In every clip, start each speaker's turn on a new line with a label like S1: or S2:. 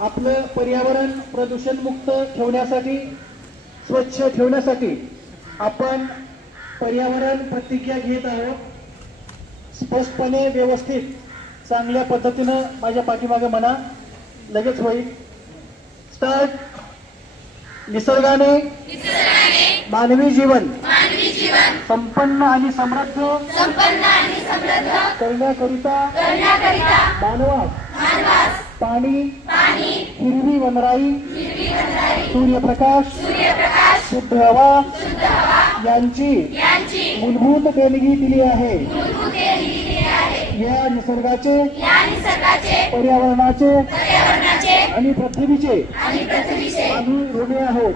S1: आपलं पर्यावरण प्रदूषणमुक्त ठेवण्यासाठी स्वच्छ ठेवण्यासाठी आपण पर्यावरण प्रतिज्ञा घेत आहोत. स्पष्टपणे व्यवस्थित चांगल्या पद्धतीनं माझ्या पाठीमागे म्हणा. लगेच होईल. स्टार्ट निसर्गाने मानवी जीवन संपन्न आणि समृद्ध करण्याकरिता मानवास पाणी हिरवी वनराई सूर्यप्रकाश शुद्ध हवा यांची मूलभूत देणगी दिली आहे. या निसर्गाचे पर्यावरणाचे आणि पृथ्वीचे आम्ही ऋणी आहोत.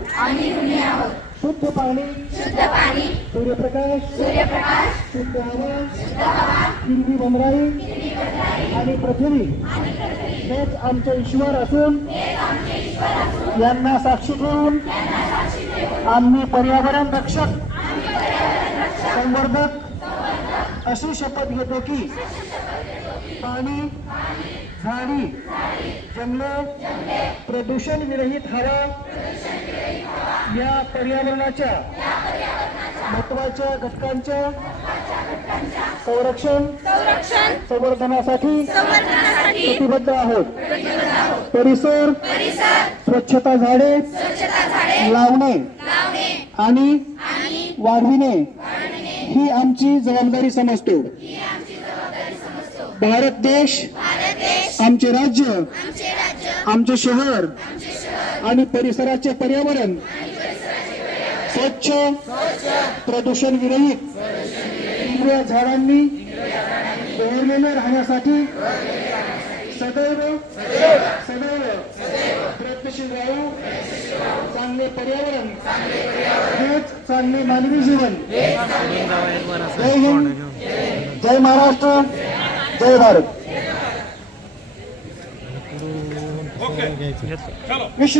S1: शुद्ध पाणी
S2: शुद्ध पाणी.
S1: सूर्यप्रकाश
S2: सूर्यप्रकाश.
S1: शुद्ध हवा हिरवी वनराई आणि पृथ्वी. हेच आमचे ईश्वर असून यांना साक्षी ठेवून आम्ही पर्यावरण रक्षक संवर्धक अशी शपथ घेतो की पाणी झाडी जंगले प्रदूषण विरहित हवा या पर्यावरणाच्या महत्त्वाच्या घटकांच्या संरक्षण संवर्धनासाठी प्रतिबद्ध आहोत. परिसर स्वच्छता झाडे लावणे आणि वाढविणे ही आमची जबाबदारी समजतो. भारत देश आमचे राज्य
S2: आमचे शहर
S1: आणि परिसराचे पर्यावरण स्वच्छ प्रदूषण विरहित हिरव्या झाडांनी बहरलेले राहण्यासाठी सदैव सदैव प्रयत्नशील राहू. चांगले पर्यावरण. हेच चांगले मानवी जीवन. जय हिंद. जय महाराष्ट्र. जय भारत. विश्व